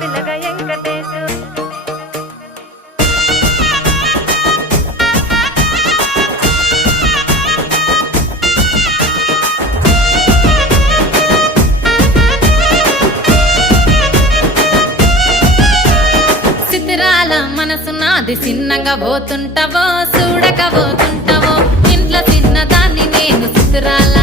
పిల్లగ వెంకటేశు. సిద్ధిరాల మనసు నాది చిన్నగా పోతుంటావో చూడక పోతుంటావో ఇంట్లో చిన్నదాన్ని నేను సిద్ధిరాల